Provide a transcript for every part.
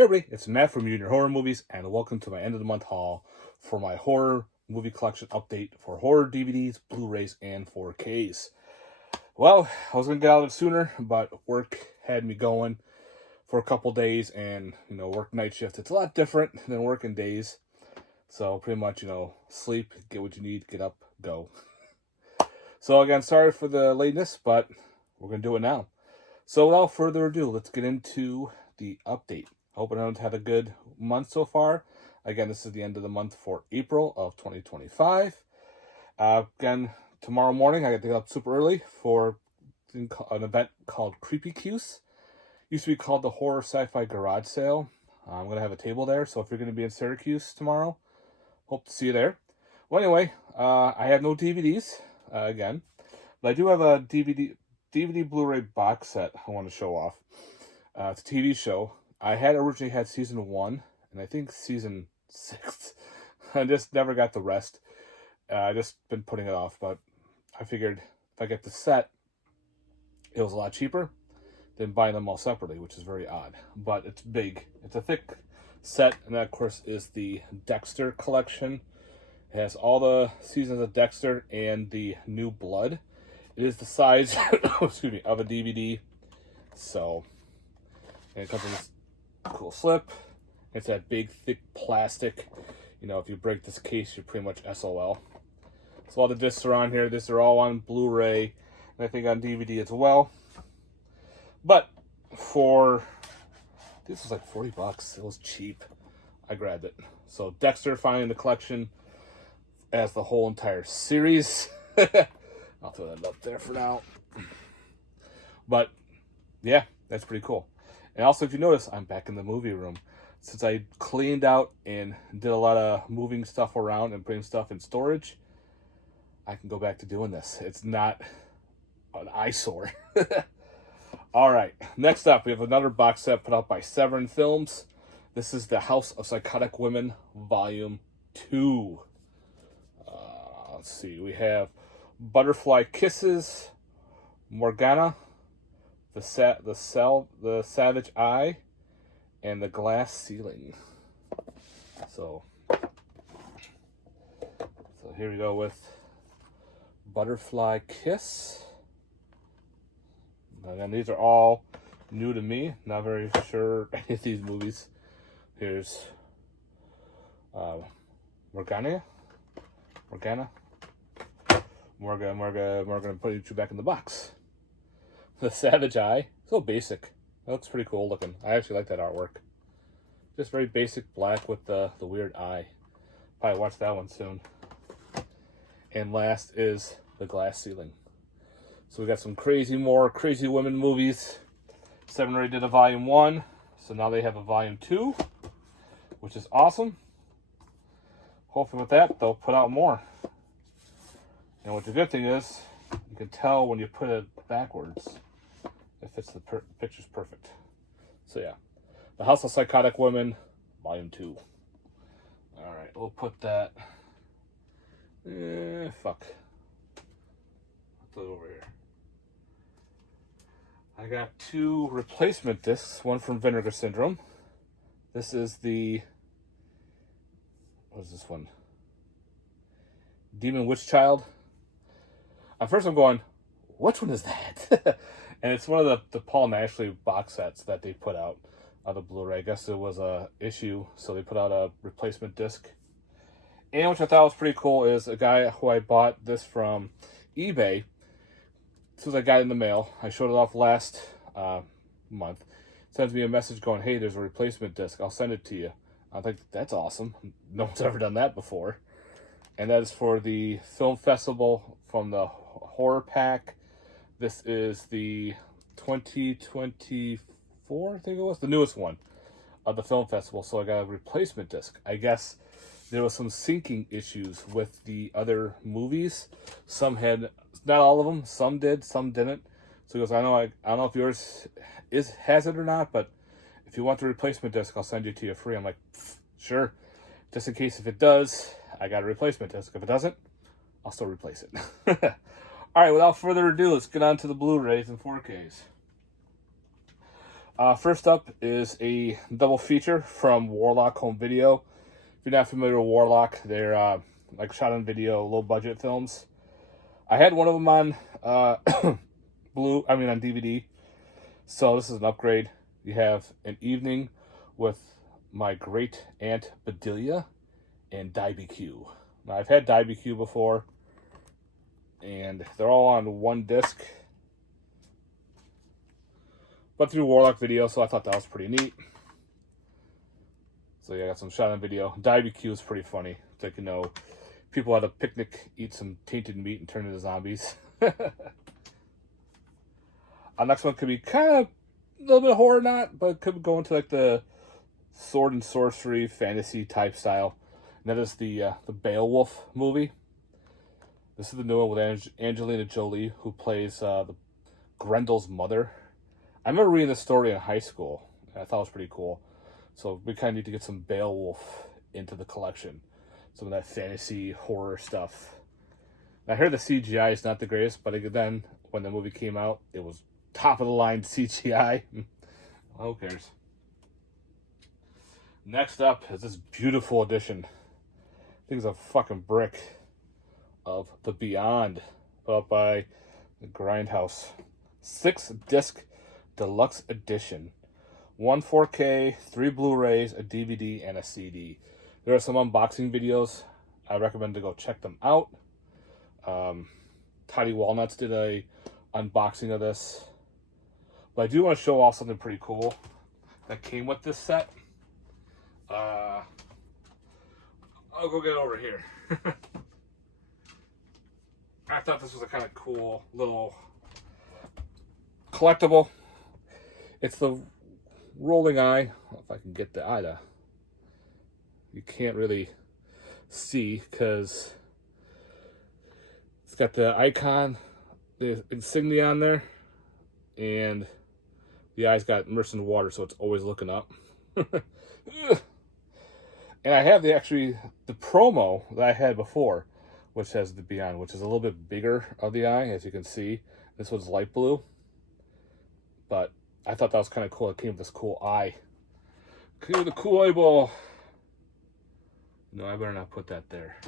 Hey everybody, it's Matt from Your Horror Movies, and welcome to my end of the month haul for my horror movie collection update for horror DVDs, Blu-rays, and 4Ks. Well, I was going to get out of it sooner, but work had me going for a couple days, and, work night shift. It's a lot different than working days. So pretty much, sleep, get what you need, get up, go. So again, sorry for the lateness, but we're going to do it now. So without further ado, let's get into the update. Hope everyone's had a good month so far. Again, this is the end of the month for April of 2025. Again, tomorrow morning, I got to get up super early for an event called Creepy Cuse. Used to be called the Horror Sci-Fi Garage Sale. I'm going to have a table there, so if you're going to be in Syracuse tomorrow, hope to see you there. Well, anyway, I have no DVDs, again, but I do have a DVD Blu-ray box set I want to show off. It's a TV show. I had originally had season 1, and I think season 6. I just never got the rest. I just been putting it off, but I figured if I get the set, it was a lot cheaper than buying them all separately, which is very odd. But it's big. It's a thick set, and that, of course, is the Dexter collection. It has all the seasons of Dexter and the New Blood. It is the size, excuse me, of a DVD. So, and it comes in this cool slip. It's that big, thick plastic. If you break this case, you're pretty much SOL. So all the discs are on here. These are all on Blu-ray, and I think on DVD as well. But this was like $40. It was cheap. I grabbed it. So Dexter finally in the collection as the whole entire series. I'll throw that up there for now. But yeah, that's pretty cool. And also, if you notice, I'm back in the movie room. Since I cleaned out and did a lot of moving stuff around and putting stuff in storage, I can go back to doing this. It's not an eyesore. All right, next up, we have another box set put out by Severin Films. This is The House of Psychotic Women, Volume 2. Let's see, we have Butterfly Kisses, Morgana, the Savage Eye, and the Glass Ceiling. So here we go with Butterfly Kiss. Again, these are all new to me. Not very sure any of these movies. Here's Morgana, put you back in the box. The Savage Eye, so basic. That looks pretty cool looking. I actually like that artwork. Just very basic black with the weird eye. Probably watch that one soon. And last is the Glass Ceiling. So we got some more crazy women movies. Seven already did a volume 1, so now they have a volume 2, which is awesome. Hopefully with that, they'll put out more. And what the good thing is, you can tell when you put it backwards, it fits the picture's perfect. So yeah, The House of Psychotic Women, Volume 2. All right, we'll put that. Fuck. I'll put it over here. I got 2 replacement discs. One from Vinegar Syndrome. This is the. What is this one? Demon Witch Child. At first I'm going, which one is that? And it's one of the Paul Nashley box sets that they put out on the Blu-ray. I guess it was a issue, so they put out a replacement disc. And which I thought was pretty cool is a guy who I bought this from eBay. As soon as I got it in the mail, I showed it off last month. Sends me a message going, hey, there's a replacement disc. I'll send it to you. I think that's awesome. No one's ever done that before. And that is for the film festival from the horror pack. This is the 2024, I think it was, the newest one of the film festival. So I got a replacement disc. I guess there was some syncing issues with the other movies. Some had, not all of them. Some did, some didn't. So he goes, I don't know if yours has it or not, but if you want the replacement disc, I'll send it to you free. I'm like, sure. Just in case if it does, I got a replacement disc. If it doesn't, I'll still replace it. All right, without further ado, let's get on to the Blu-rays and 4Ks. First up is a double feature from Warlock Home Video. If you're not familiar with Warlock, they're like shot on video, low budget films. I had one of them on on DVD. So this is an upgrade. You have An Evening with My Great Aunt Bedelia and DBQ. Now I've had DBQ before, and they're all on one disc. But through Warlock Video, so I thought that was pretty neat. So yeah, I got some shot on video. DBQ is pretty funny. It's like, people at a picnic eat some tainted meat and turn into zombies. Our next one could be kind of a little bit horror, not, but could go into like the sword and sorcery fantasy type style. And that is the Beowulf movie. This is the new one with Angelina Jolie, who plays the Grendel's mother. I remember reading this story in high school, and I thought it was pretty cool. So we kind of need to get some Beowulf into the collection. Some of that fantasy horror stuff. And I heard the CGI is not the greatest, but then when the movie came out, it was top of the line CGI. Well, who cares? Next up is this beautiful edition. I think it's a fucking brick of The Beyond, put up by the Grindhouse. 6-disc deluxe edition. 1 4K, 3 Blu-rays, a DVD, and a CD. There are some unboxing videos. I recommend to go check them out. Tidy Walnuts did a unboxing of this. But I do want to show off something pretty cool that came with this set. I'll go get it over here. I thought this was a kind of cool little collectible. It's the rolling eye. I don't know if I can get the eye to... You can't really see because it's got the icon, the insignia on there, and the eye's got immersed in water, so it's always looking up. And I have the promo that I had before, which has the Beyond, which is a little bit bigger of the eye, as you can see. This one's light blue, but I thought that was kind of cool. It came with this cool eye. Came with a cool eyeball. No, I better not put that there.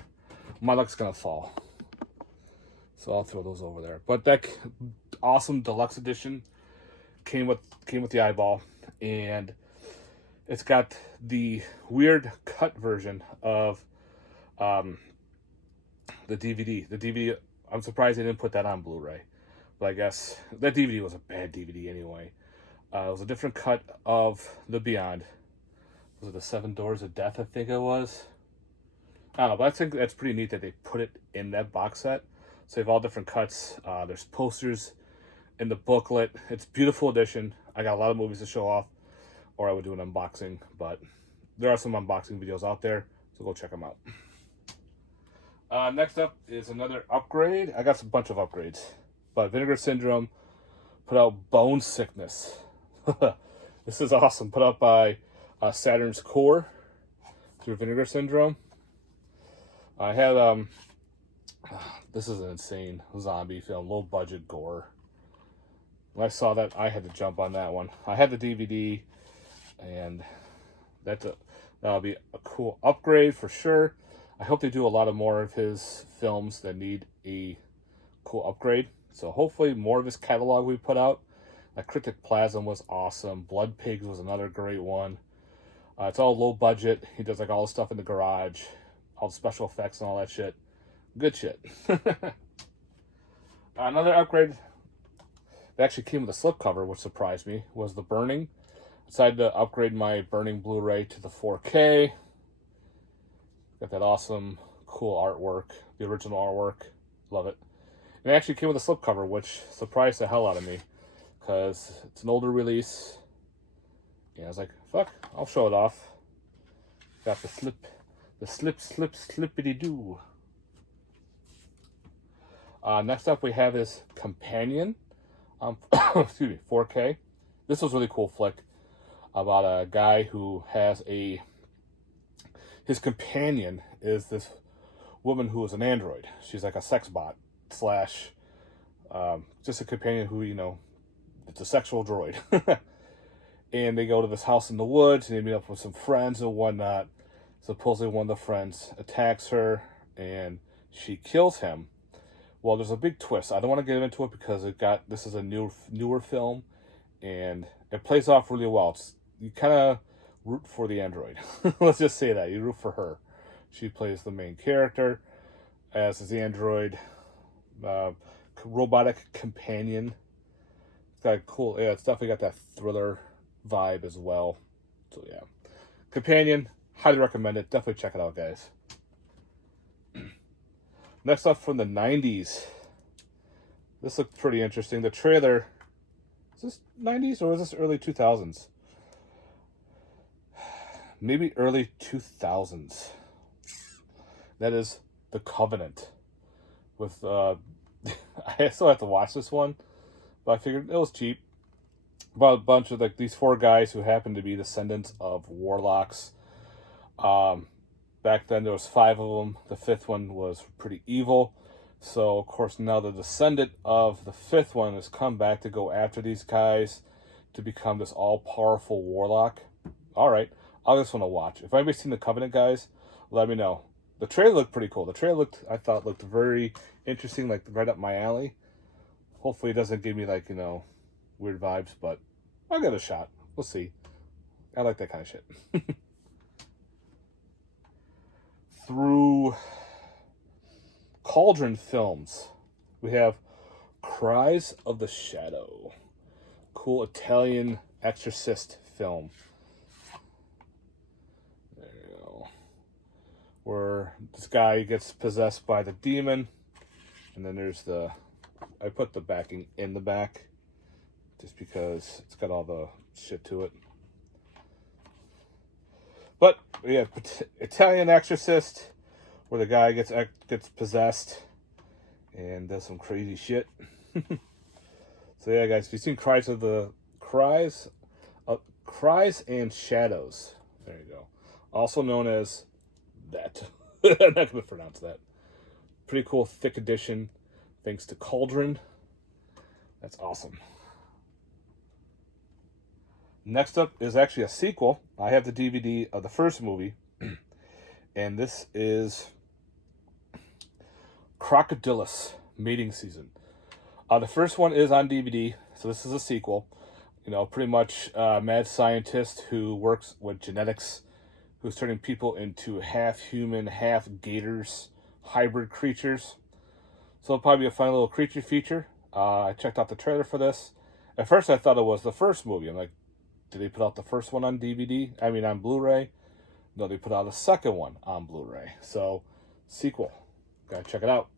My luck's gonna fall. So I'll throw those over there. But that awesome deluxe edition came with the eyeball, and it's got the weird cut version of the DVD. The DVD, I'm surprised they didn't put that on Blu-ray. But I guess that DVD was a bad DVD anyway. It was a different cut of The Beyond. Was it the 7 Doors of Death, I think it was? I don't know, but I think that's pretty neat that they put it in that box set. So you have all different cuts. There's posters in the booklet. It's a beautiful edition. I got a lot of movies to show off, or I would do an unboxing, but there are some unboxing videos out there, so go check them out. Next up is another upgrade. I got a bunch of upgrades, but Vinegar Syndrome put out Bone Sickness. This is awesome. Put out by Saturn's Core through Vinegar Syndrome. I had this is an insane zombie film, low budget gore. When I saw that, I had to jump on that one. I had the DVD, and that'll be a cool upgrade for sure. I hope they do a lot of more of his films that need a cool upgrade. So hopefully more of his catalog we put out. Like Cryptic Plasm was awesome. Blood Pigs was another great one. It's all low budget. He does like all the stuff in the garage, all the special effects and all that shit. Good shit. Another upgrade that actually came with a slipcover, which surprised me, was The Burning. I decided to upgrade my Burning Blu-ray to the 4K. Got that awesome, cool artwork, the original artwork. Love it. And it actually came with a slipcover, which surprised the hell out of me, because it's an older release. Yeah, I was like, fuck, I'll show it off. Got the slippity-doo. Next up we have his Companion, excuse me, 4K. This was a really cool flick about a guy who has his companion is this woman who is an android. She's like a sex bot slash just a companion who, it's a sexual droid. And they go to this house in the woods, and they meet up with some friends and whatnot. Supposedly one of the friends attacks her, and she kills him. Well, there's a big twist. I don't want to get into it because this is a newer film, and it plays off really well. You kind of root for the android. Let's just say that. You root for her. She plays the main character, as is the android robotic companion. It's got cool, yeah, it's definitely got that thriller vibe as well. So yeah, companion, highly recommend it. Definitely check it out, guys. Next up, from the 90s. This looked pretty interesting. The trailer, is this 90s or is this early 2000s? Maybe early 2000s. That is The Covenant. With, I still have to watch this one, but I figured it was cheap. About a bunch of like these 4 guys who happen to be descendants of warlocks. Back then there was 5 of them. The 5th one was pretty evil. So of course now the descendant of the 5th one has come back to go after these guys to become this all-powerful warlock. Alright, I just want to watch. If anybody's seen The Covenant, guys, let me know. The trailer looked pretty cool. The trailer I thought looked very interesting, like right up my alley. Hopefully it doesn't give me like, weird vibes, but I'll give it a shot. We'll see. I like that kind of shit. Through Cauldron Films, we have Cries of the Shadow. Cool Italian exorcist film. There you go. Where this guy gets possessed by the demon. And then there's I put the backing in the back just because it's got all the shit to it. But we have Italian Exorcist, where the guy gets possessed and does some crazy shit. So yeah, guys, if you've seen Cries and Shadows, there you go. Also known as that. I'm not gonna pronounce that. Pretty cool, thick edition, thanks to Cauldron. That's awesome. Next up is actually a sequel. I have the DVD of the first movie, and this is Crocodilus Mating Season. The first one is on DVD, so this is a sequel. Pretty much a mad scientist who works with genetics, who's turning people into half human, half gators, hybrid creatures. So it'll probably be a fun little creature feature. I checked out the trailer for this. At first I thought it was the first movie. I'm like, did they put out the first one on DVD? I mean, on Blu-ray? No, they put out a second one on Blu-ray. So, sequel. Gotta check it out.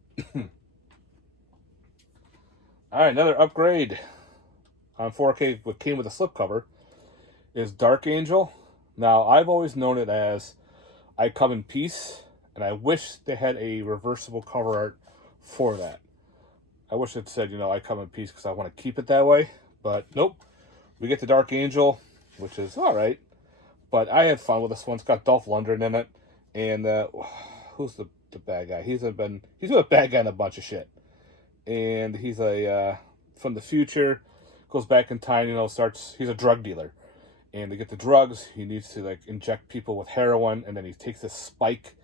Alright, another upgrade on 4K, what came with a slipcover, is Dark Angel. Now, I've always known it as I Come in Peace, and I wish they had a reversible cover art for that. I wish it said, I Come in Peace, because I want to keep it that way. But, nope. We get the Dark Angel, which is alright. But I had fun with this one. It's got Dolph Lundgren in it. And, who's the bad guy? He's been a bad guy in a bunch of shit. And he's from the future, goes back in time, he's a drug dealer. And to get the drugs, he needs to, inject people with heroin. And then he takes this spike,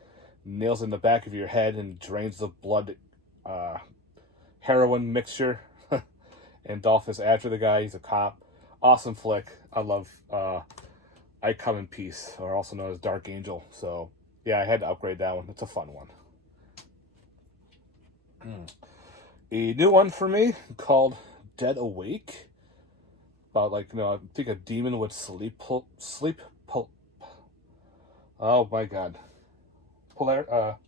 nails it in the back of your head, and drains the blood, heroin mixture. And Dolph is after the guy. He's a cop. Awesome flick. I love I Come in Peace, or also known as Dark Angel. So, yeah, I had to upgrade that one. It's a fun one. A new one for me called Dead Awake. About, I think a demon would oh, my God. Wow,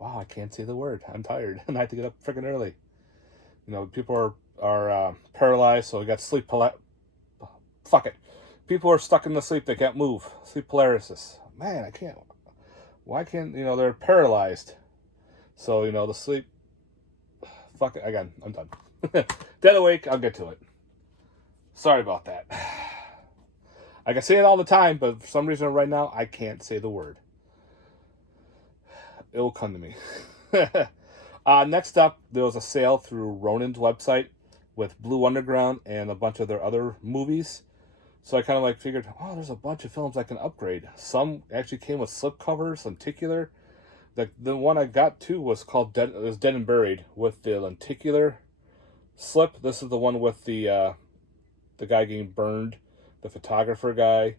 I can't say the word. I'm tired, and I have to get up freaking early. People are paralyzed, so we got sleep fuck it. People are stuck in the sleep, they can't move. Sleep paralysis. Man, I can't. Why can't, they're paralyzed. So, the sleep. Fuck it. Again, I'm done. Dead Awake, I'll get to it. Sorry about that. I can say it all the time, but for some reason right now, I can't say the word. It will come to me. Next up, there was a sale through Ronin's website with Blue Underground and a bunch of their other movies So I kind of like figured, oh, there's a bunch of films I can upgrade. Some actually came with slipcovers, lenticular. The one I got too was called Dead and Buried with the lenticular slip. This is the one with the guy getting burned, the photographer guy,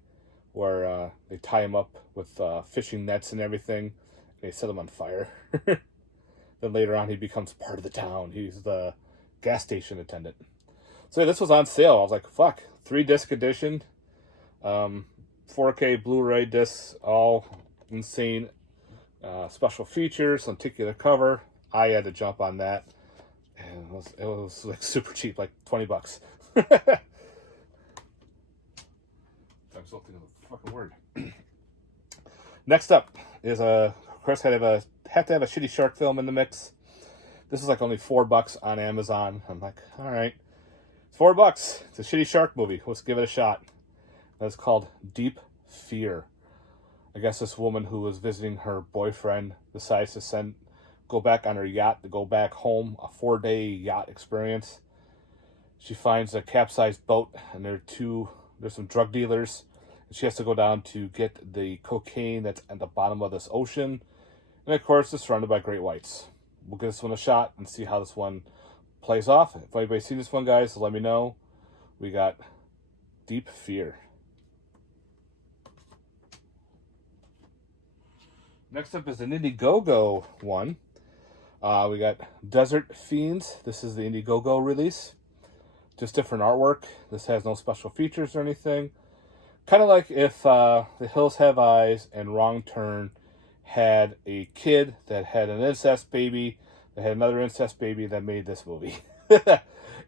where they tie him up with fishing nets and everything. And they set him on fire. Then later on, he becomes part of the town. He's the gas station attendant. So yeah, this was on sale. I was like, fuck, 3-disc edition, 4K Blu-ray discs, all insane special features, lenticular cover. I had to jump on that. And it was like super cheap, like $20. I'm still thinking of the fucking word. Next up is of course, have to have a shitty shark film in the mix. This is like only $4 on Amazon. I'm like, all right, it's $4. It's a shitty shark movie. Let's give it a shot. That's called Deep Fear. I guess this woman who was visiting her boyfriend decides to go back on her yacht to go back home, a 4-day yacht experience. She finds a capsized boat, and there's some drug dealers. And she has to go down to get the cocaine that's at the bottom of this ocean. And of course, it's surrounded by great whites. We'll give this one a shot and see how this one plays off. If anybody's seen this one, guys, let me know. We got Deep Fear. Next up is an Indiegogo one. We got Desert Fiends. This is the Indiegogo release. Just different artwork. This has no special features or anything. Kind of like if The Hills Have Eyes and Wrong Turn had a kid that had an incest baby, that had another incest baby that made this movie.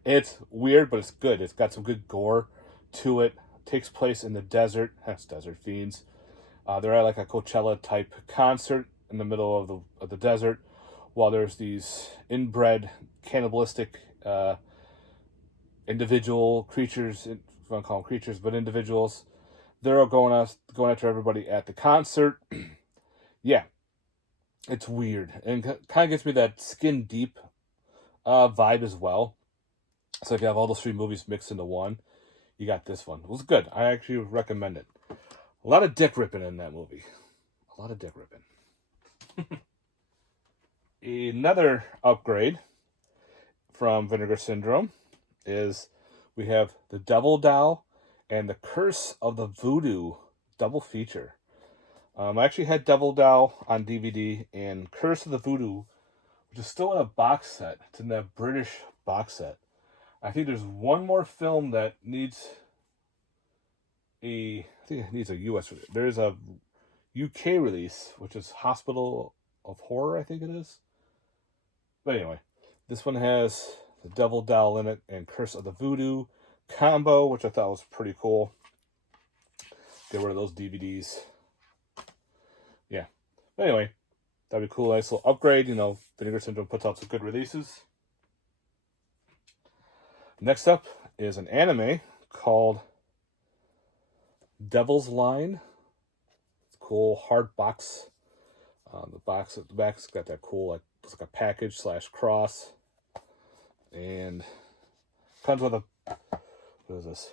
It's weird, but it's good. It's got some good gore to it. It takes place in the desert. That's Desert Fiends. They're at like a Coachella type concert in the middle of the desert, while there's these inbred cannibalistic individual creatures. I don't call them creatures, but individuals. They're all going after everybody at the concert. Yeah, it's weird and kind of gives me that Skin Deep vibe as well. So if you have all those 3 movies mixed into one, you got this one. It was good. I actually recommend it. A lot of dick ripping in that movie. A lot of dick ripping. Another upgrade from Vinegar Syndrome is we have The Devil Doll and The Curse of the Voodoo double feature. I actually had Devil Doll on DVD and Curse of the Voodoo, which is still in a box set. It's in that British box set. I think there's one more film that needs I think it needs a US release. There's a UK release, which is Hospital of Horror, I think it is. But anyway, this one has The Devil Doll in it and Curse of the Voodoo combo, which I thought was pretty cool. Get rid of those DVDs. Yeah. But anyway, that'd be cool. Nice little upgrade. You know, Vinegar Syndrome puts out some good releases. Next up is an anime called Devil's Line. It's a cool hard box. The box at the back's got that cool, like, it's like a package / cross. And comes with a, what is this?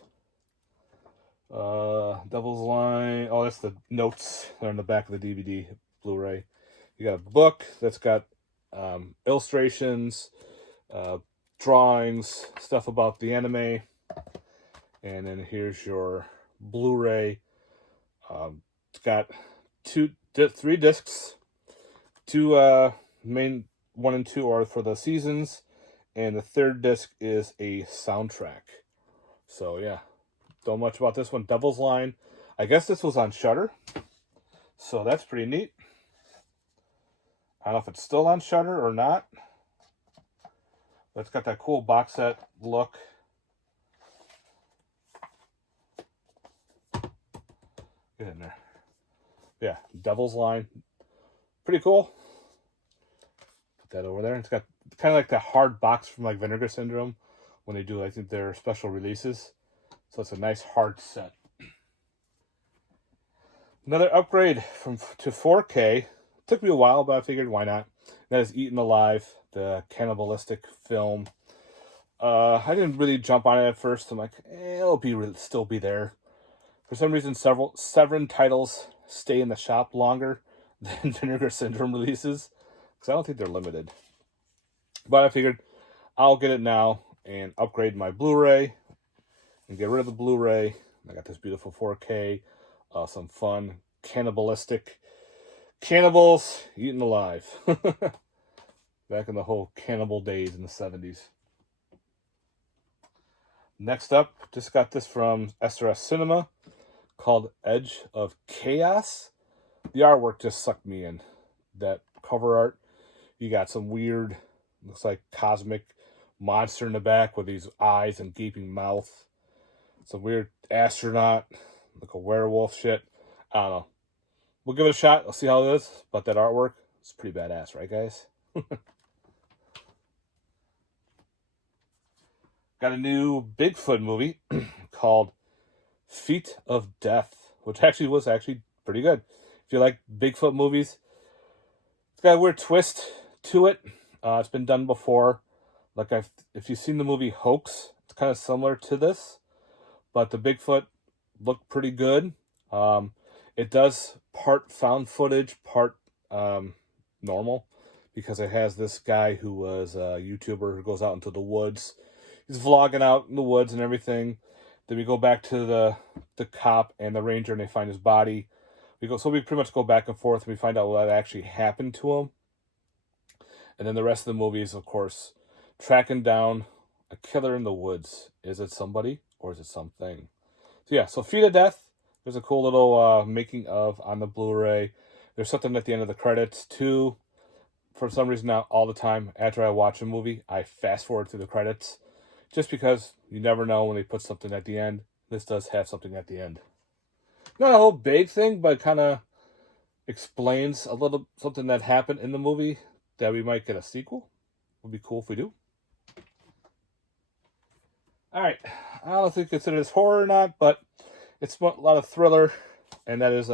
Devil's Line. Oh, that's the notes that are in the back of the DVD Blu-ray. You got a book that's got illustrations, drawings, stuff about the anime. And then here's your Blu-ray. It's got 3 discs. 2 main 1 and 2 are for the seasons, and the 3rd disc is a soundtrack. So yeah, don't much about this one. Devil's Line. I guess this was on Shudder, so that's pretty neat. I don't know if it's still on Shudder or not, but it's got that cool box set look. Get in there. Yeah, Devil's Line. Pretty cool. Put that over there. It's got kind of like the hard box from like Vinegar Syndrome when they do, I think, their special releases. So it's a nice hard set. Another upgrade to 4K. Took me a while, but I figured why not. That is Eaten Alive, the cannibalistic film. I didn't really jump on it at first. I'm like, it'll still be there. For some reason, several titles stay in the shop longer than Vinegar Syndrome releases, because I don't think they're limited. But I figured I'll get it now and upgrade my Blu-ray and get rid of the Blu-ray. I got this beautiful 4K, some fun cannibalistic cannibals eaten alive. Back in the whole cannibal days in the 70s. Next up, just got this from SRS Cinema, called Edge of Chaos. The artwork just sucked me in. That cover art, you got some weird, looks like cosmic monster in the back with these eyes and gaping mouth. Some weird astronaut, like a werewolf shit. I don't know. We'll give it a shot. I'll see how it is. But that artwork, it's pretty badass, right, guys? Got a new Bigfoot movie called Feet of Death, which was pretty good. If you like Bigfoot movies, it's got a weird twist to it. It's been done before. If you've seen the movie Hoax, it's kind of similar to this, but the Bigfoot looked pretty good. It does part found footage, part normal, because it has this guy who was a YouTuber who goes out into the woods. He's vlogging out in the woods and everything. Then we go back to the cop and the ranger, and they find his body. We pretty much go back and forth, and we find out what actually happened to him. And then the rest of the movie is, of course, tracking down a killer in the woods. Is it somebody or is it something? So yeah, so Feet of Death. There's a cool little making of on the Blu-ray. There's something at the end of the credits too. For some reason now, all the time after I watch a movie, I fast forward through the credits. Just because you never know when they put something at the end. This does have something at the end. Not a whole big thing, but kind of explains a little something that happened in the movie that we might get a sequel. Would be cool if we do. Alright, I don't know if you consider this horror or not, but it's a lot of thriller, and that is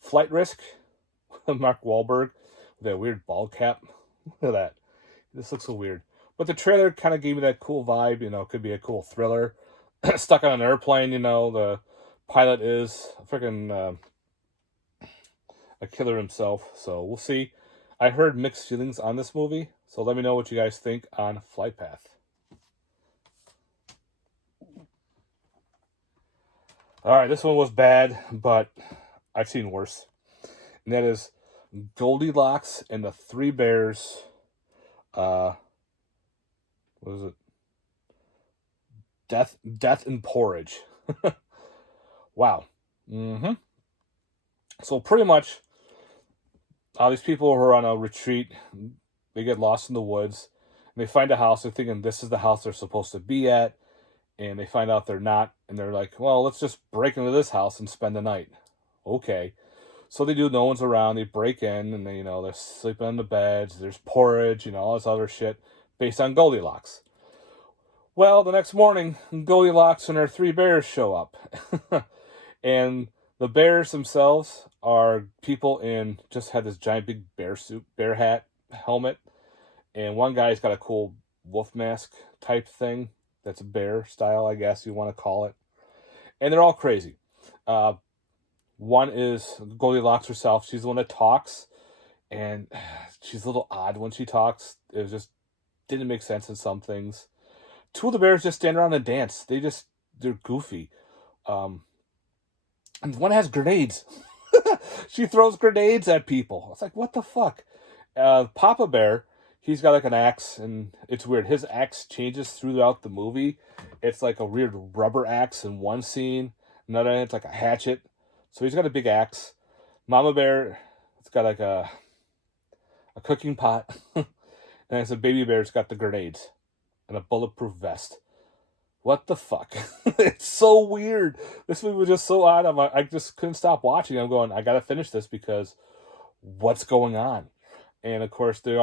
Flight Risk with Mark Wahlberg with that weird bald cap. Look at that. This looks so weird. But the trailer kind of gave me that cool vibe, it could be a cool thriller. Stuck on an airplane, the pilot is a freaking a killer himself, so we'll see. I heard mixed feelings on this movie, so let me know what you guys think on Flight Path. Alright, this one was bad, but I've seen worse. And that is Goldilocks and the Three Bears. What is it? Death and Porridge. Wow. So pretty much, all these people who are on a retreat, they get lost in the woods, and they find a house. They're thinking this is the house they're supposed to be at, and they find out they're not, and they're like, well, let's just break into this house and spend the night. Okay. So they do, no one's around, they break in, and they, they're sleeping on the beds, there's porridge, all this other shit, based on Goldilocks. Well, the next morning, Goldilocks and her three bears show up. And the bears themselves are people in, just had this giant big bear suit, bear hat, helmet. And one guy's got a cool wolf mask type thing. That's a bear style, I guess you want to call it. And they're all crazy. One is Goldilocks herself. She's the one that talks. And she's a little odd when she talks. It just didn't make sense in some things. Two of the bears just stand around and dance. They're goofy. And one has grenades. She throws grenades at people. It's like, what the fuck? Papa Bear, he's got like an axe, and it's weird. His axe changes throughout the movie. It's like a weird rubber axe in one scene. Another, it's like a hatchet. So he's got a big axe. Mama Bear, it's got like a cooking pot. And it's a baby bear's got the grenades and a bulletproof vest. What the fuck? It's so weird. This movie was just so odd. I just couldn't stop watching. I'm going, I gotta finish this because what's going on? And of course, they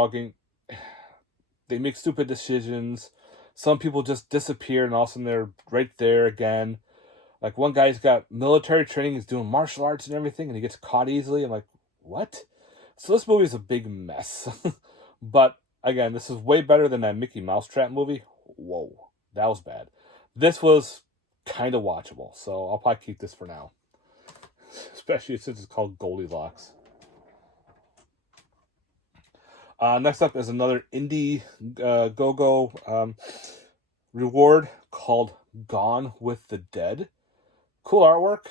make stupid decisions. Some people just disappear, and all of a sudden they're right there again. Like one guy's got military training, he's doing martial arts and everything, and he gets caught easily. I'm like, what? So this movie is a big mess. But again, this is way better than that Mickey Mouse Trap movie. Whoa, that was bad. This was kind of watchable. So I'll probably keep this for now, especially since it's called Goldilocks. Next up is another indie go-go reward called Gone with the Dead. Cool artwork.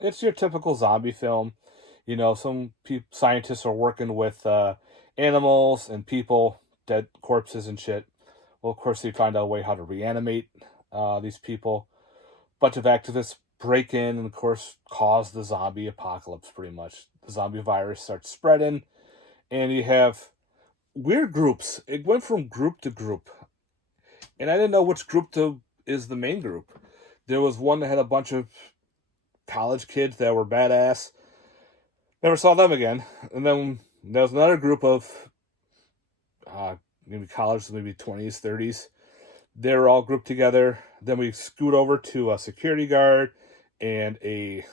It's your typical zombie film. You know, some scientists are working with animals and people, dead corpses and shit. Well, of course, they find out a way how to reanimate these people. Bunch of activists break in and, of course, cause the zombie apocalypse, pretty much. The zombie virus starts spreading, and you have weird groups. It went from group to group, and I didn't know which group is the main group. There was one that had a bunch of college kids that were badass. Never saw them again. And then there was another group of maybe college, maybe 20s, 30s. They were all grouped together. Then we scoot over to a security guard and a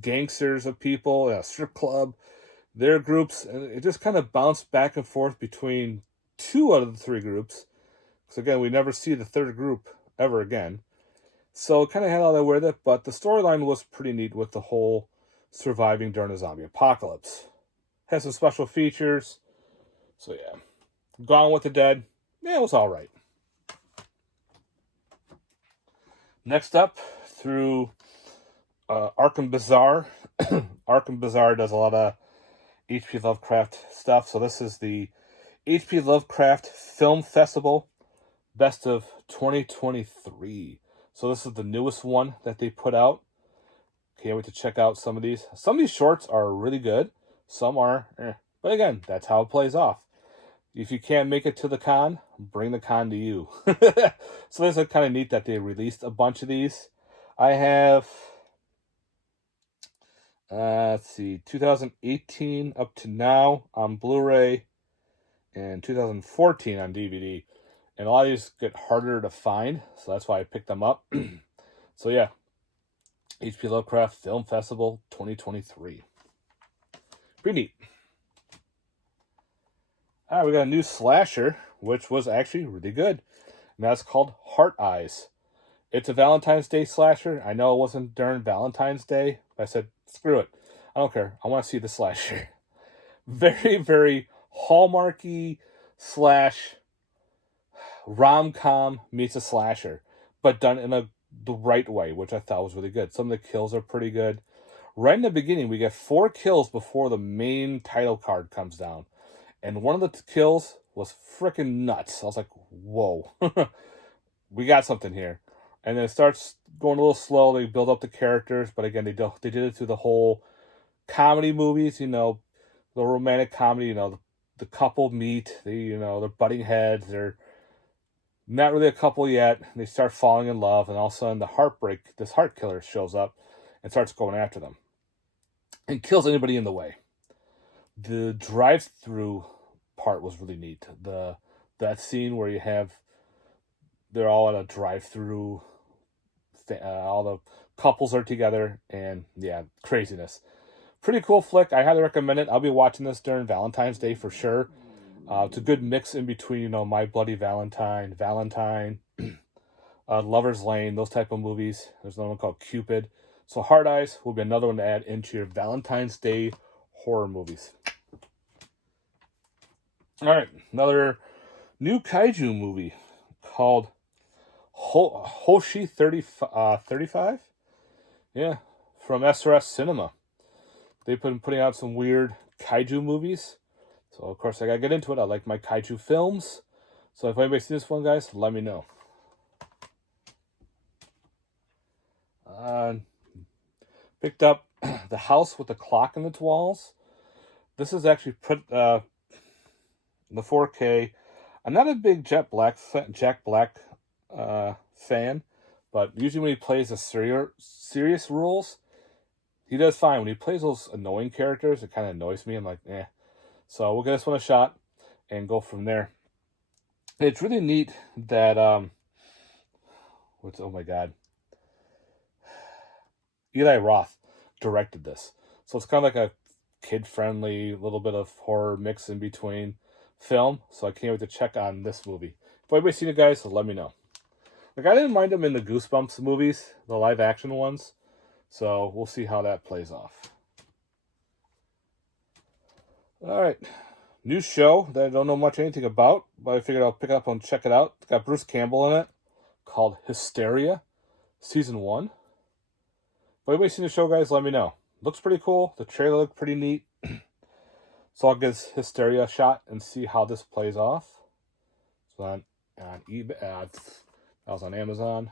gangsters of people in a strip club. Their groups, and it just kind of bounced back and forth between two out of the three groups. So again, we never see the third group ever again. So it kind of had all that with it, but the storyline was pretty neat with the whole surviving during a zombie apocalypse. Has some special features. So yeah, Gone with the Dead, yeah, it was all right. Next up, through Arkham Bazaar. Arkham Bazaar does a lot of H.P. Lovecraft stuff. So this is the H.P. Lovecraft Film Festival Best of 2023. So this is the newest one that they put out. Can't wait to check out some of these. Some of these shorts are really good. Some are, But again, that's how it plays off. If you can't make it to the con, bring the con to you. So this is kind of neat that they released a bunch of these. I have, let's see, 2018 up to now on Blu-ray and 2014 on DVD. And a lot of these get harder to find, so that's why I picked them up. So yeah, H.P. Lovecraft Film Festival 2023. Pretty neat. All right, we got a new slasher, which was actually really good. And that's called Heart Eyes. It's a Valentine's Day slasher. I know it wasn't during Valentine's Day, but I said, screw it. I don't care. I want to see the slasher. Very, very Hallmarky / rom-com meets a slasher, but done in the right way, which I thought was really good. Some of the kills are pretty good. Right in the beginning, we get 4 kills before the main title card comes down. And one of the kills was freaking nuts. I was like, whoa. We got something here. And then it starts going a little slow. They build up the characters, but again, they did it through the whole comedy movies, you know, the romantic comedy, you know, the couple meet, they're butting heads, they're not really a couple yet. They start falling in love, and all of a sudden this heart killer shows up and starts going after them and kills anybody in the way. The drive-through part was really neat. That scene where they're all at a drive-through, all the couples are together, and yeah, craziness. Pretty cool flick. I highly recommend it. I'll be watching this during Valentine's Day for sure. It's a good mix in between, My Bloody Valentine, Lover's Lane, those type of movies. There's another one called Cupid. So Heart Eyes will be another one to add into your Valentine's Day horror movies. All right, another new kaiju movie called Hoshi 35. Yeah, from SRS Cinema. They've been putting out some weird kaiju movies. So, of course, I gotta get into it. I like my kaiju films. So, if anybody's seen this one, guys, let me know. Picked up The House with the Clock in its Walls. This is actually put the 4K. I'm not a big Jack Black fan, but usually when he plays the serious roles, he does fine. When he plays those annoying characters, it kind of annoys me. I'm like, eh. So we'll give this one a shot and go from there. It's really neat that oh my god, Eli Roth directed this. So it's kind of like a kid-friendly, little bit of horror mix in between film. So I can't wait to check on this movie. If anybody's seen it, guys, let me know. Like, I didn't mind them in the Goosebumps movies, the live action ones. So we'll see how that plays off. All right. New show that I don't know much anything about, but I figured I'll pick it up and check it out. It's got Bruce Campbell in it, called Hysteria, Season 1. If anybody's seen the show, guys, let me know. Looks pretty cool. The trailer looked pretty neat. So I'll give Hysteria a shot and see how this plays off. So on eBay, that was on Amazon.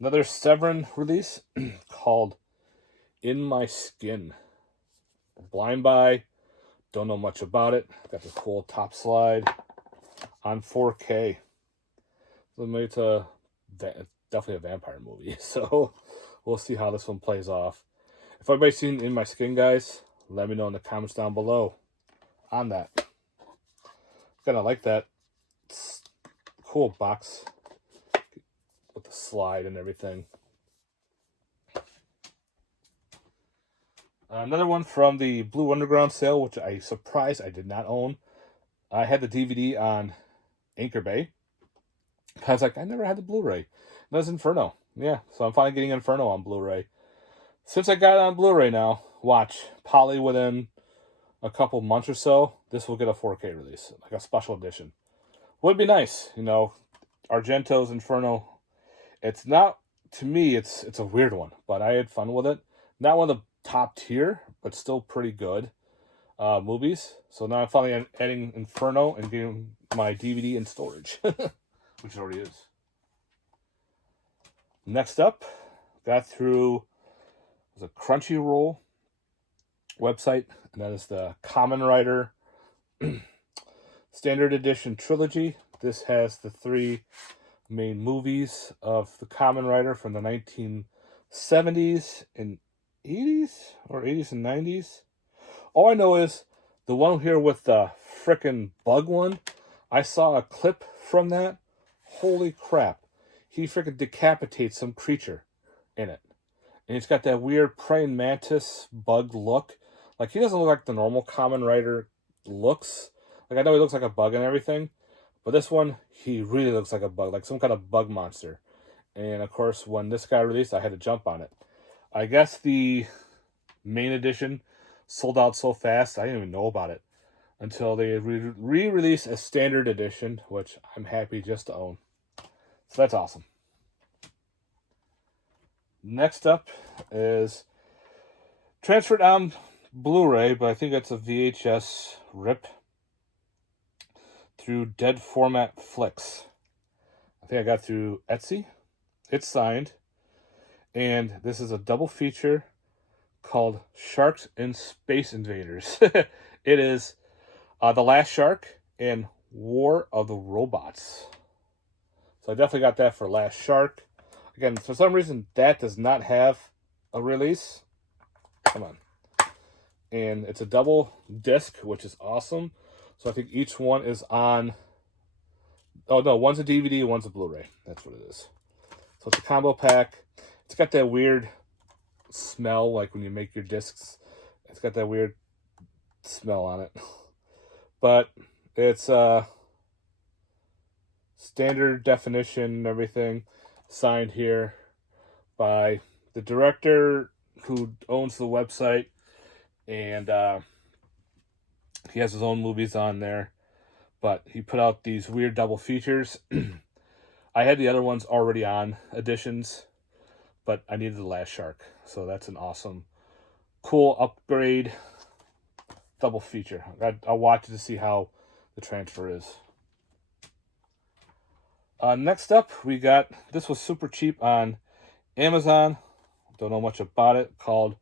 Another Severin release called In My Skin. Blind Buy. Don't know much about it. Got the cool top slide on 4K. So it's definitely a vampire movie. So we'll see how this one plays off. If anybody's seen In My Skin, guys, let me know in the comments down below on that. Kind of like that. It's cool box with the slide and everything. Another one from the Blue Underground sale, which I surprised I did not own. I had the DVD on Anchor Bay. I was like, I never had the Blu-ray. And that's Inferno. Yeah, so I'm finally getting Inferno on Blu-ray. Since I got it on Blu-ray now, watch, probably within a couple months or so, this will get a 4K release, like a special edition. Would be nice, you know, Argento's Inferno. It's not, to me, it's a weird one, but I had fun with it. Not one of the top tier, but still pretty good movies. So now I'm finally adding Inferno and getting my DVD in storage, which it already is. Next up, got through the Crunchyroll website, and that is the Kamen Rider Standard Edition Trilogy. This has the 3 main movies of the Kamen Rider from the 1970s and 80s, or 80s and 90s. All I know is the one here with the frickin' bug one, I saw a clip from that. Holy crap. He frickin' decapitates some creature in it. And he's got that weird praying mantis bug look. Like, he doesn't look like the normal Kamen Rider looks. Like, I know he looks like a bug and everything, but this one, he really looks like a bug, like some kind of bug monster. And, of course, when this got released, I had to jump on it. I guess the main edition sold out so fast, I didn't even know about it until they re-released a standard edition, which I'm happy just to own. So that's awesome. Next up is transferred on Blu-ray, but I think it's a VHS rip through Dead Format Flicks. I think I got through Etsy. It's signed. And this is a double feature called Sharks and Space Invaders. It is The Last Shark and War of the Robots. So I definitely got that for Last Shark. Again, for some reason, that does not have a release. Come on. And it's a double disc, which is awesome. So I think each one is on... Oh, no, one's a DVD, one's a Blu-ray. That's what it is. So it's a combo pack. It's got that weird smell, like when you make your discs. It's got that weird smell on it. But it's standard definition and everything. Signed here by the director who owns the website. And he has his own movies on there. But he put out these weird double features. I had the other ones already on editions, but I needed The Last Shark. So that's an awesome, cool upgrade double feature. I'll watch it to see how the transfer is. Next up, we got, this was super cheap on Amazon. Don't know much about it. Called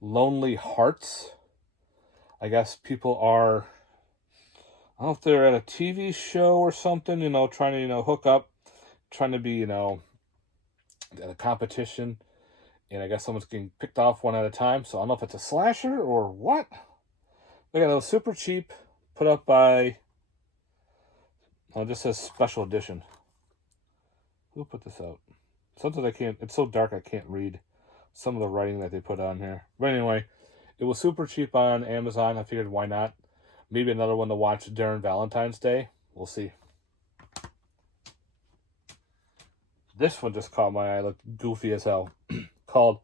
Lonely Hearts. I guess people are, I don't know if they're at a TV show or something, you know, trying to, you know, hook up, trying to be, you know, at a competition. And I guess someone's getting picked off one at a time. So I don't know if it's a slasher or what. But again, it was super cheap. Put up by, well, it just says special edition. Who put this out? Sometimes I can't, it's so dark I can't read some of the writing that they put on here. But anyway, it was super cheap on Amazon. I figured, why not? Maybe another one to watch during Valentine's Day. We'll see. This one just caught my eye. Looked goofy as hell. Called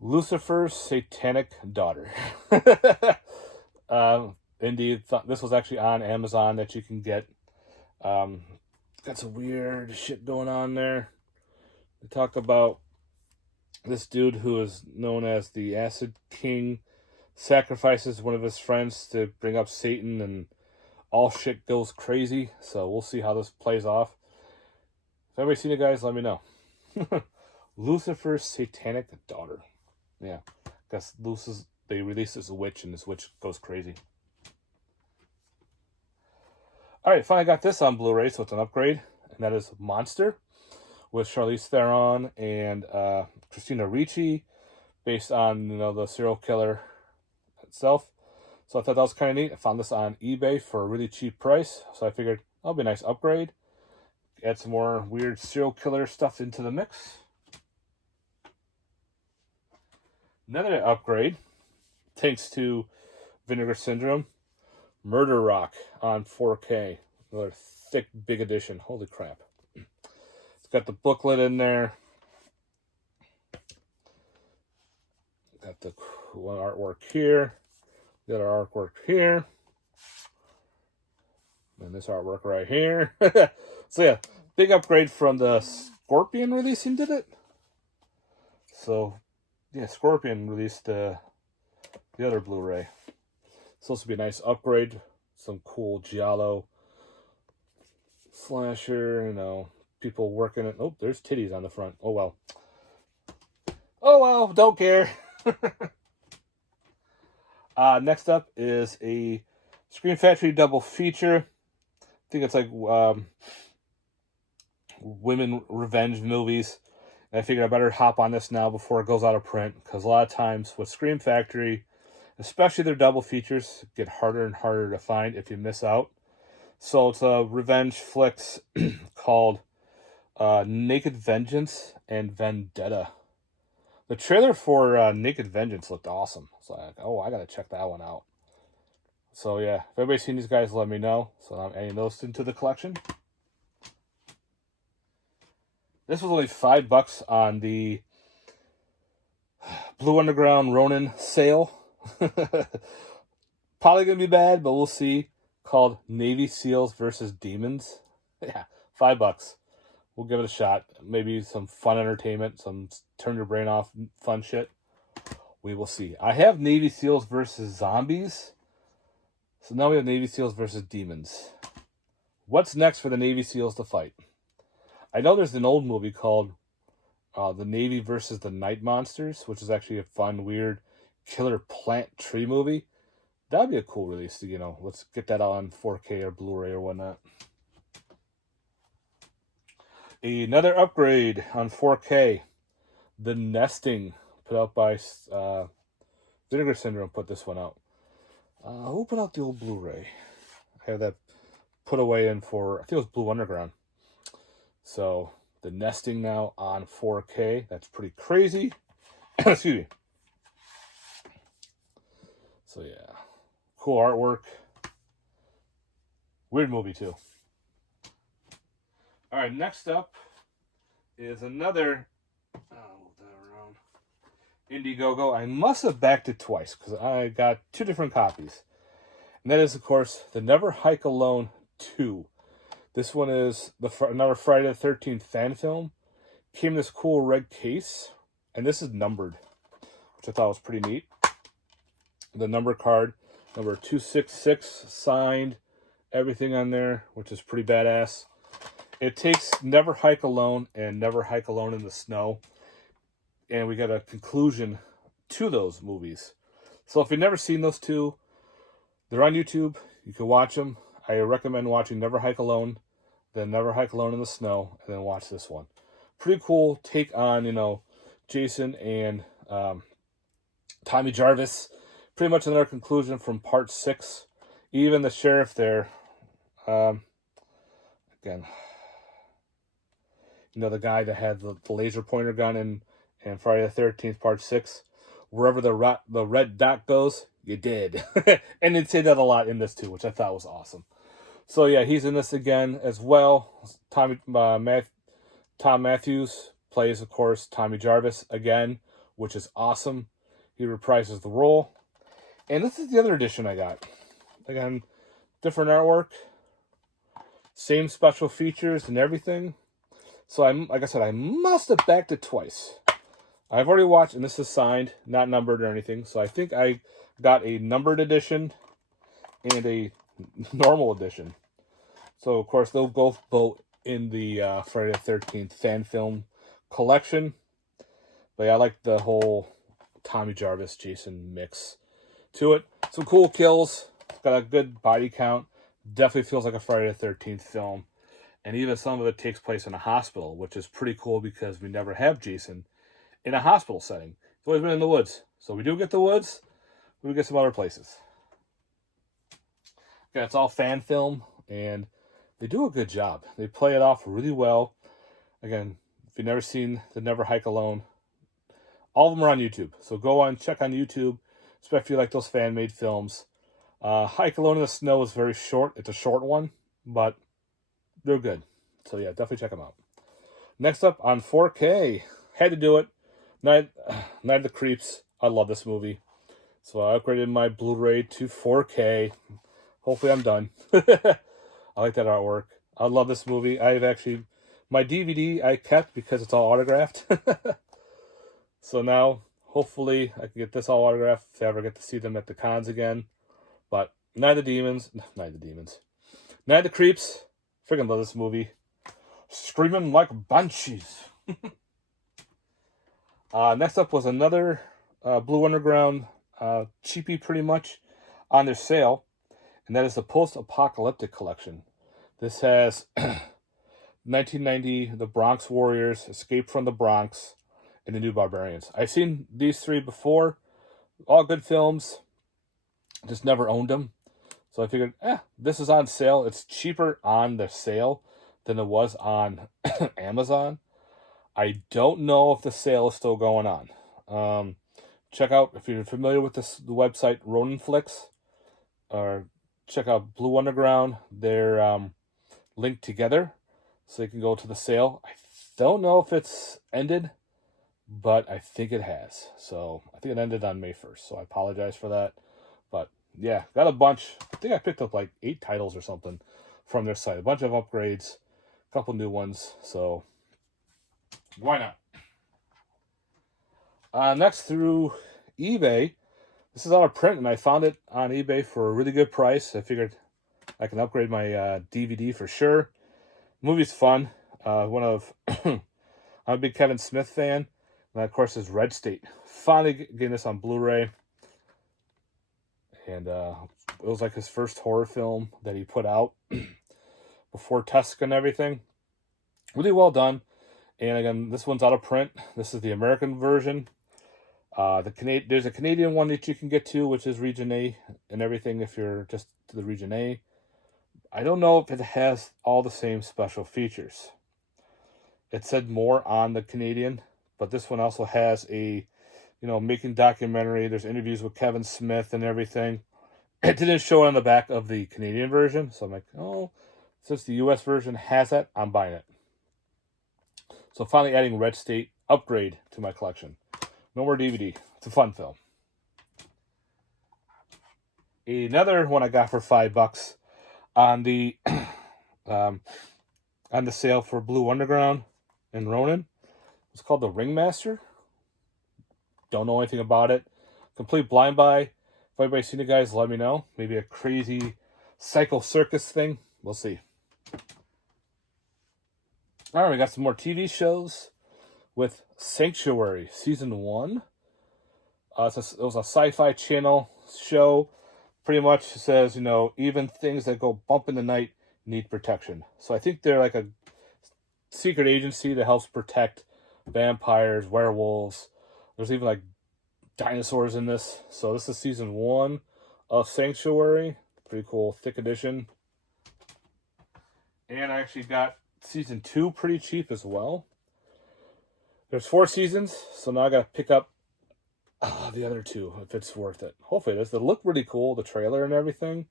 Lucifer's Satanic Daughter. Indeed, this was actually on Amazon that you can get. Got some weird shit going on there. They talk about this dude who is known as the Acid King sacrifices one of his friends to bring up Satan, and all shit goes crazy. So we'll see how this plays off. If anybody's seen it, guys, let me know. Lucifer's Satanic Daughter. Yeah, guess they released this witch, and this witch goes crazy. All right, finally got this on Blu-ray, so it's an upgrade, and that is Monster, with Charlize Theron and Christina Ricci, based on the serial killer itself. So I thought that was kind of neat. I found this on eBay for a really cheap price, so I figured that'll be a nice upgrade. Add some more weird serial killer stuff into the mix. Another upgrade, thanks to Vinegar Syndrome, Murder Rock on 4K. Another thick, big edition. Holy crap. It's got the booklet in there. Got the cool artwork here. Got our artwork here. And this artwork right here. So yeah, big upgrade from the Scorpion releasing, did it? So yeah, Scorpion released the other Blu-ray. Supposed to be a nice upgrade. Some cool giallo slasher, people working it. Oh, there's titties on the front. Oh well. Oh well, don't care. Next up is a Scream Factory double feature. I think it's like women revenge movies. And I figured I better hop on this now before it goes out of print, because a lot of times with Scream Factory, especially their double features, get harder and harder to find if you miss out. So it's a revenge flicks called Naked Vengeance and Vendetta. The trailer for Naked Vengeance looked awesome. So I gotta check that one out. So yeah, if anybody's seen these guys, let me know. So I'm adding those into the collection. This was only $5 on the Blue Underground Ronin sale. Probably gonna be bad, but we'll see. Called Navy SEALs versus Demons. Yeah, $5. We'll give it a shot. Maybe some fun entertainment, some turn your brain off fun shit. We will see. I have Navy SEALs versus Zombies. So now we have Navy SEALs versus Demons. What's next for the Navy SEALs to fight? I know there's an old movie called The Navy versus the Night Monsters, which is actually a fun, weird, killer plant tree movie. That'd be a cool release. Let's get that on 4K or Blu-ray or whatnot. Another upgrade on 4K. The Nesting, put out by Vinegar Syndrome, put this one out. Who put out the old Blu-ray? I have that put away in for, I think it was Blue Underground. So, The Nesting now on 4K. That's pretty crazy. Excuse me. So, yeah. Cool artwork. Weird movie, too. Alright, next up is another Indiegogo. I must have backed it twice because I got two different copies. And that is, of course, The Never Hike Alone 2. This one is another Friday the 13th fan film. Came in this cool red case. And this is numbered, which I thought was pretty neat. The number card, number 266, signed. Everything on there, which is pretty badass. It takes Never Hike Alone and Never Hike Alone in the Snow. And we got a conclusion to those movies. So if you've never seen those two, they're on YouTube. You can watch them. I recommend watching Never Hike Alone, then Never Hike Alone in the Snow, and then watch this one. Pretty cool take on, Jason and Tommy Jarvis. Pretty much another conclusion from part 6. Even the sheriff there, again, the guy that had the laser pointer gun in Friday the 13th, part 6. Wherever the red dot goes, you're dead. And they'd say that a lot in this too, which I thought was awesome. So yeah, he's in this again as well. Tom Matthews plays, of course, Tommy Jarvis again, which is awesome. He reprises the role. And this is the other edition I got. Again, different artwork, same special features and everything. So like I said, I must have backed it twice. I've already watched, and this is signed, not numbered or anything. So I think I got a numbered edition and a normal edition. So of course they'll both go in the Friday the 13th fan film collection. But yeah, I like the whole Tommy Jarvis, Jason mix to it. Some cool kills. Got a good body count. Definitely feels like a Friday the 13th film. And even some of it takes place in a hospital, which is pretty cool because we never have Jason in a hospital setting. He's always been in the woods. So we do get the woods. We get some other places. Yeah, it's all fan film, and they do a good job. They play it off really well. Again, if you've never seen The Never Hike Alone, all of them are on YouTube. So go on, check on YouTube, especially if you like those fan-made films. Hike Alone in the Snow is very short. It's a short one, but they're good. So yeah, definitely check them out. Next up on 4K, had to do it. Night of the Creeps. I love this movie. So I upgraded my Blu-ray to 4K. Hopefully I'm done. I like that artwork. I love this movie. My DVD I kept because it's all autographed. So now, hopefully, I can get this all autographed if I ever get to see them at the cons again. But Night of the Creeps. Freaking love this movie. Screaming like banshees. Next up was another Blue Underground cheapie, pretty much, on their sale. And that is the Post-Apocalyptic Collection. This has 1990, The Bronx Warriors, Escape from the Bronx, and The New Barbarians. I've seen these three before. All good films. Just never owned them. So I figured, this is on sale. It's cheaper on the sale than it was on Amazon. I don't know if the sale is still going on. Check out, if you're familiar with the website Ronin Flicks, or check out Blue Underground. They're linked together, so you can go to the sale. I don't know if it's ended, but I think it has. So I think it ended on May 1st, so I apologize for that. But yeah, got a bunch. I think I picked up like 8 titles or something from their site. A bunch of upgrades, a couple new ones, so why not? Next, through eBay. This is out of print, and I found it on eBay for a really good price. I figured I can upgrade my DVD for sure. The movie's fun. I'm a big Kevin Smith fan. And of course, is Red State. Finally getting this on Blu-ray. And it was like his first horror film that he put out before Tusk and everything. Really well done. And again, this one's out of print. This is the American version. There's a Canadian one that you can get to, which is Region A and everything if you're just to the Region A. I don't know if it has all the same special features. It said more on the Canadian, but this one also has a, making documentary. There's interviews with Kevin Smith and everything. It didn't show it on the back of the Canadian version, so I'm like, since the US version has that, I'm buying it. So finally adding Red State upgrade to my collection. No more DVD. It's a fun film. Another one I got for $5 on the sale for Blue Underground and Ronin. It's called The Ringmaster. Don't know anything about it. Complete blind buy. If anybody's seen it, guys, let me know. Maybe a crazy psycho circus thing. We'll see. All right, we got some more TV shows with Sanctuary Season 1. It was a Sci-Fi Channel show. Pretty much says, even things that go bump in the night need protection. So I think they're like a secret agency that helps protect vampires, werewolves. There's even like dinosaurs in this. So this is Season 1 of Sanctuary. Pretty cool, thick edition. And I actually got Season 2 pretty cheap as well. There's 4 seasons, so now I gotta pick up the other 2 if it's worth it. Hopefully it is. They look really cool, the trailer and everything.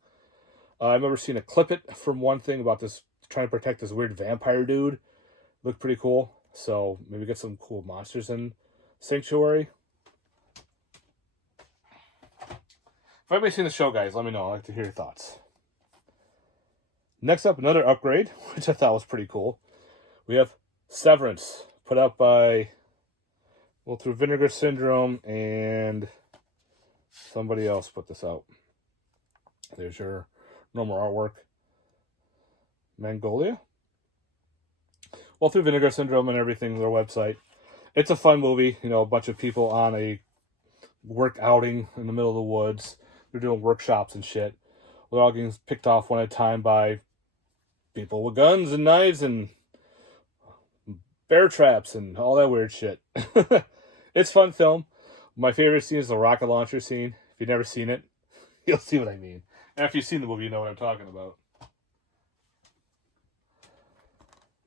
I remember seeing a clip it from one thing about this trying to protect this weird vampire dude. Looked pretty cool. So maybe get some cool monsters in Sanctuary. If anybody's seen the show, guys, let me know. I'd like to hear your thoughts. Next up, another upgrade, which I thought was pretty cool. We have Severance, put out by, well, through Vinegar Syndrome, and somebody else put this out. There's your normal artwork. Mongolia? Well, through Vinegar Syndrome and everything, their website. It's a fun movie. You know, a bunch of people on a work outing in the middle of the woods. They're doing workshops and shit. They're all getting picked off one at a time by people with guns and knives and bear traps and all that weird shit. It's a fun film. My favorite scene is the rocket launcher scene. If you've never seen it, you'll see what I mean. And if you've seen the movie, you know what I'm talking about.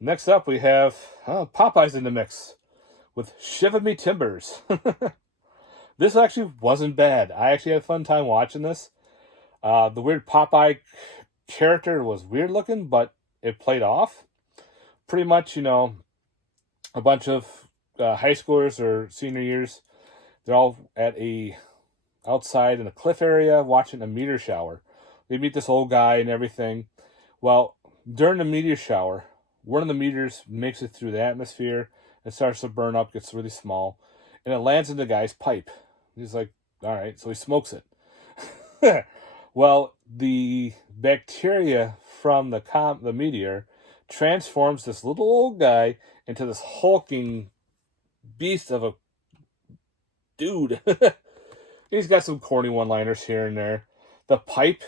Next up, we have Popeyes in the mix with Shiver Me Timbers. This actually wasn't bad. I actually had a fun time watching this. The weird Popeye character was weird looking, but it played off. Pretty much, you know, a bunch of high schoolers or senior years. They're all at outside in a cliff area watching a meteor shower. They meet this old guy and everything. Well, during the meteor shower, one of the meteors makes it through the atmosphere. It starts to burn up, gets really small, and it lands in the guy's pipe. He's like, all right, so he smokes it. Well, the bacteria from the meteor transforms this little old guy into this hulking beast of a dude. He's got some corny one-liners here and there. The pipe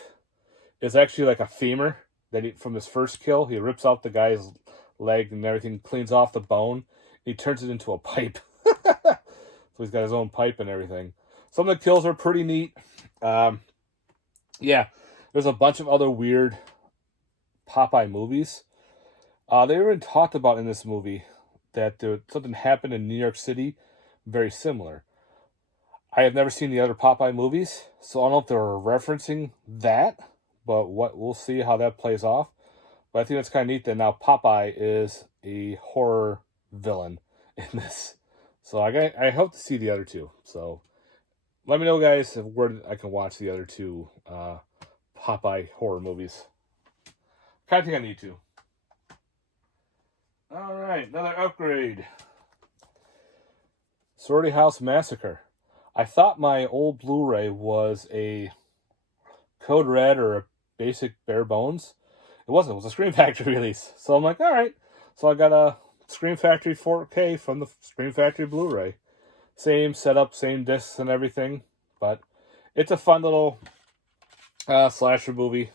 is actually like a femur that from his first kill. He rips out the guy's leg and everything, cleans off the bone. He turns it into a pipe. So he's got his own pipe and everything. Some of the kills are pretty neat. Yeah, there's a bunch of other weird Popeye movies. They even talked about in this movie that something happened in New York City very similar. I have never seen the other Popeye movies, so I don't know if they're referencing that, but we'll see how that plays off. But I think that's kind of neat that now Popeye is a horror villain in this. So I hope to see the other two. So let me know, guys, where I can watch the other two Popeye horror movies. Kind of think I need to. All right, another upgrade. Sorority House Massacre. I thought my old Blu-ray was a Code Red or a basic bare bones. It wasn't. It was a Scream Factory release. So I'm like, all right. So I got a Scream Factory 4K from the Scream Factory Blu-ray. Same setup, same discs and everything. But it's a fun little slasher movie.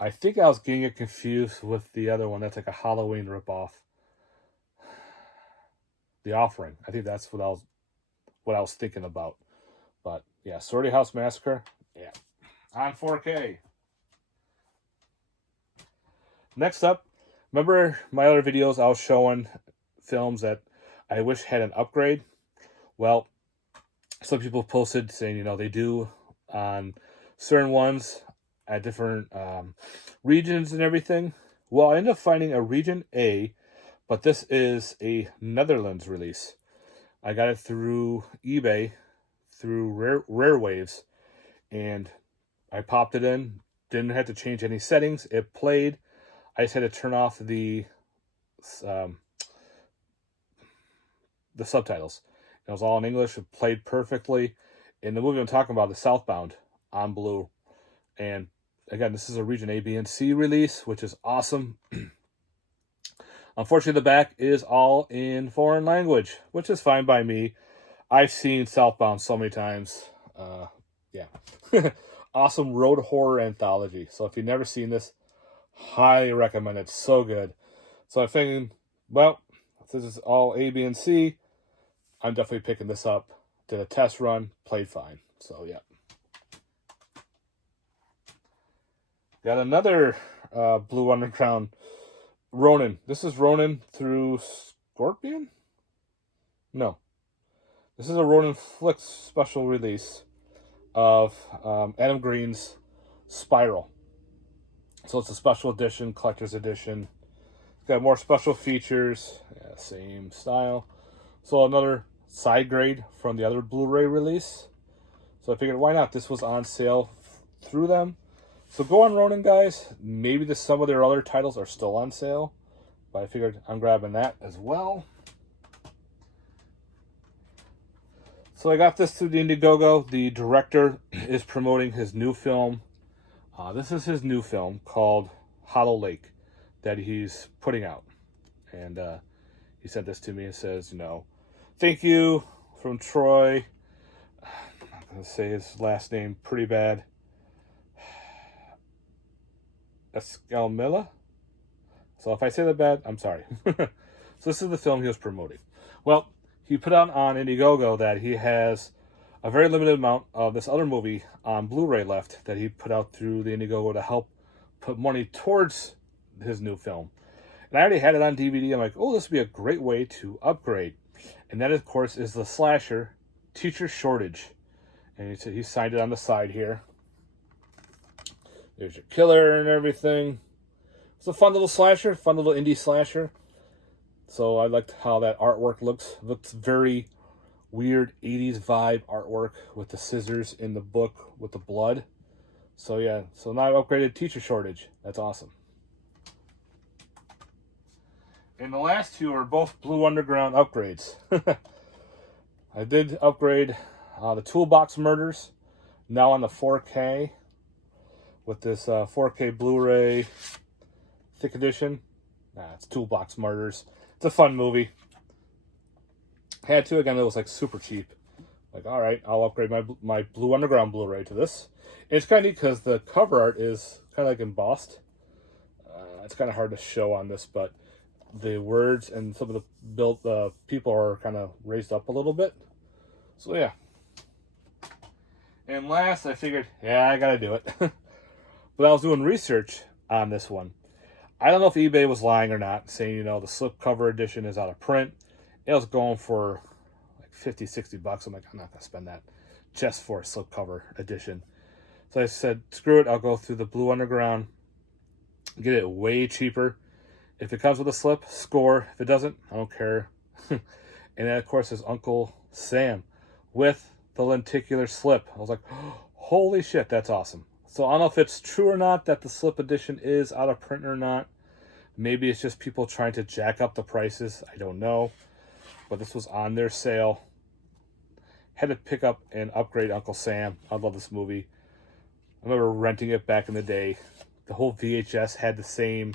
I think I was getting it confused with the other one. That's like a Halloween ripoff. The Offering. I think that's what I was thinking about. But yeah, Sorority House Massacre. Yeah. On 4K. Next up, remember my other videos I was showing films that I wish had an upgrade? Well, some people posted saying, you know, they do on certain ones at different regions and everything. Well, I ended up finding a Region A, but this is a Netherlands release. I got it through eBay, through Rare Waves, and I popped it in. Didn't have to change any settings. It played. I just had to turn off the subtitles. It was all in English. It played perfectly. In the movie I'm talking about, the Southbound on Blue. And again, this is a Region A, B, and C release, which is awesome. Unfortunately, the back is all in foreign language, which is fine by me. I've seen Southbound so many times. Yeah. Awesome road horror anthology. So if you've never seen this, highly recommend it. So good. So I'm thinking, well, if this is all A, B, and C, I'm definitely picking this up. Did a test run, played fine. So yeah. Got another Blue Underground Ronin. This is Ronin through Scorpion? No. This is a Ronin Flicks special release of Adam Green's Spiral. So it's a special edition, collector's edition. Got more special features. Yeah, same style. So another side grade from the other Blu-ray release. So I figured, why not? This was on sale through them. So go on Ronin, guys. Maybe some of their other titles are still on sale. But I figured I'm grabbing that as well. So I got this through the Indiegogo. The director is promoting his new film. This is his new film called Hollow Lake that he's putting out. And he sent this to me. It says, thank you from Troy. I'm not going to say his last name pretty bad. Escalmilla. So if I say that bad, I'm sorry. So this is the film he was promoting. Well, he put out on Indiegogo that he has a very limited amount of this other movie on Blu-ray left that he put out through the Indiegogo to help put money towards his new film. And I already had it on DVD. I'm like, oh, this would be a great way to upgrade. And that, of course, is the slasher Teacher Shortage. And he signed it on the side here. There's your killer and everything. It's a fun little slasher, fun little indie slasher. So I liked how that artwork looks. It looks very weird 80s vibe artwork with the scissors in the book with the blood. So yeah, so now I upgraded Teacher Shortage. That's awesome. And the last two are both Blue Underground upgrades. I did upgrade the Toolbox Murders, now on the 4K with this 4K Blu-ray thick edition. It's Toolbox Murders. It's a fun movie. Had to, again, it was like super cheap. Like, all right, I'll upgrade my Blue Underground Blu-ray to this. And it's kind of neat because the cover art is kind of like embossed. It's kind of hard to show on this, but the words and some of the people are kind of raised up a little bit. So yeah. And last, I figured, yeah, I gotta do it. But I was doing research on this one. I don't know if eBay was lying or not, saying, the slipcover edition is out of print. It was going for like 50, 60 bucks. I'm like, I'm not going to spend that just for a slipcover edition. So I said, screw it. I'll go through the Blue Underground, get it way cheaper. If it comes with a slip, score. If it doesn't, I don't care. And then, of course, there's Uncle Sam with the lenticular slip. I was like, holy shit, that's awesome. So I don't know if it's true or not that the slip edition is out of print or not. Maybe it's just people trying to jack up the prices. I don't know. But this was on their sale. Had to pick up and upgrade Uncle Sam. I love this movie. I remember renting it back in the day. The whole VHS had the same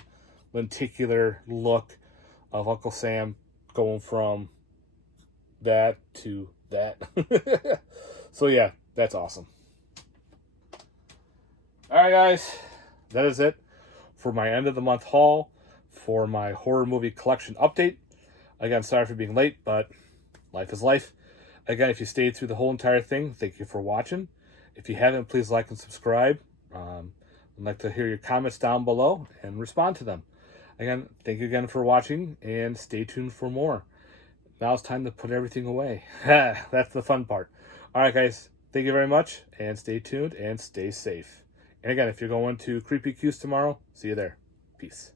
lenticular look of Uncle Sam going from that to that. So yeah, that's awesome. Alright guys, that is it for my end of the month haul for my horror movie collection update. Again, sorry for being late, but life is life. Again, if you stayed through the whole entire thing, thank you for watching. If you haven't, please like and subscribe. I'd like to hear your comments down below and respond to them. Again, thank you again for watching and stay tuned for more. Now it's time to put everything away. That's the fun part. Alright guys, thank you very much and stay tuned and stay safe. And again, if you're going to Creepy Q's tomorrow, see you there. Peace.